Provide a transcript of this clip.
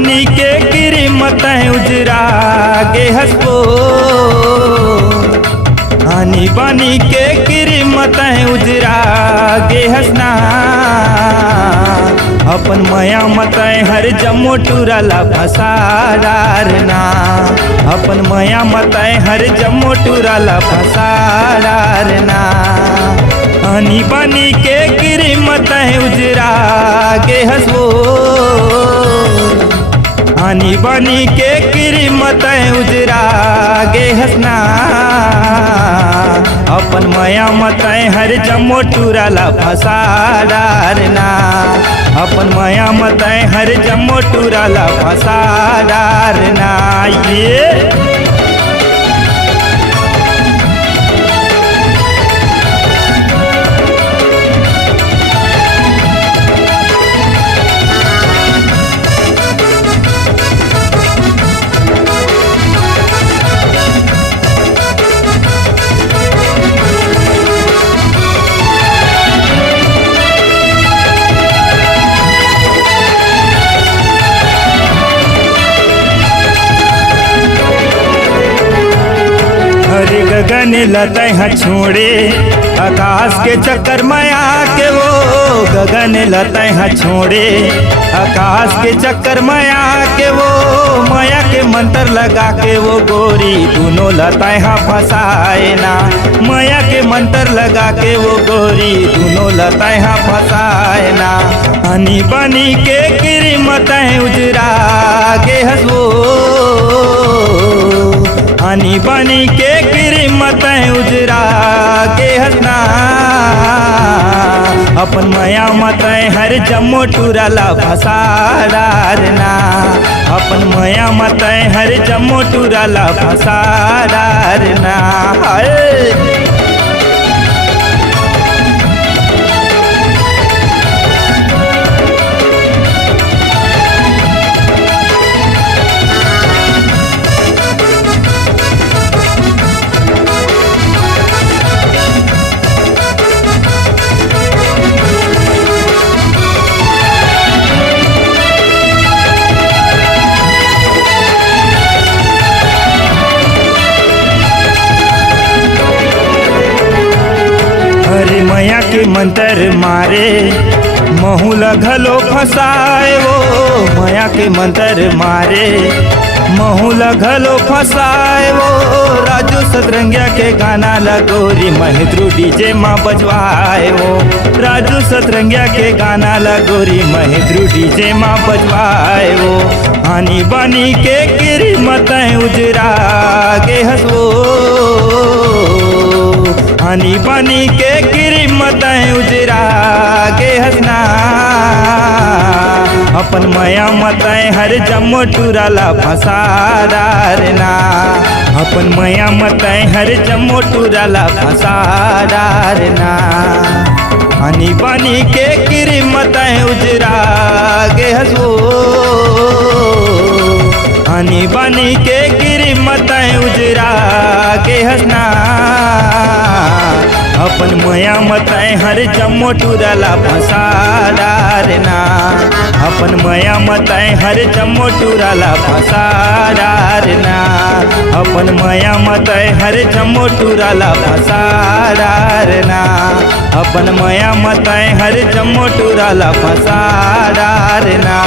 बनी के कीमत उजरा गे हसबो, आनी बनी के कीमत उजरा गे हसना। अपन मया मत हर जम्मो टूरला फसाडारना, अपन मया मत हर जम्मो टूरला फसाडारना। आनी बनी के कीमत उजरा गे हसबो, आनी बनी के कीमत उजरा गे हसना। अपन मया मत हर जम्मो टूरला फसाडारना, अपन मया मत हर जम्मो टूरला फसाडारना। ये गगन लतह छोड़े आकाश के चक्कर माया के वो, गगन लतह छोड़े आकाश के चक्कर माया के वो। माया के मंत्र लगा के वो गोरी दोनों लतह फसाए ना, माया के मंत्र लगा के वो गोरी दोनों लतह फसाए ना। आनी बनी के कीमत उजरा गे हसबो, आनी बनी के कीमत उजरा गे हसना। अपन मया मत हर जम्मो टूरला फसाडारना, अपन मया मत हर जम्मो टूरला फसाडारना। हरे मया के मंत्र मारे महू लगलो फसाए वो, मया के मंत्र मारे महू लगलो फसाए वो। राजू सतरंगिया के गाना लगोरी महिद्रू डीजे माँ बजवाए वो, राजू सतरंगिया के गाना लगोरी महिद्रू डीजे माँ बजवाए वो। आनी बनी के कीमत उजरा गे हसबो, आनी बनी के कीमत उजरा गे हसना। अपन मया मत हर जम्मो टूरला फसाडारना, अपन मया मत हर जम्मो टूरला फसाडारना। आनी बनी के कीमत उजरा गे हसबो, आनी बनी के कीमत उजरा गे हसना। अपन मया मत हर जम्मो टूरला फसाडारना, अपन मया मत हर जम्मो टूरला फसाडारना, अपन मया मत हर जम्मो टूरला फसाडारना, अपन मया मत हर जम्मो टूरला फसाडारना।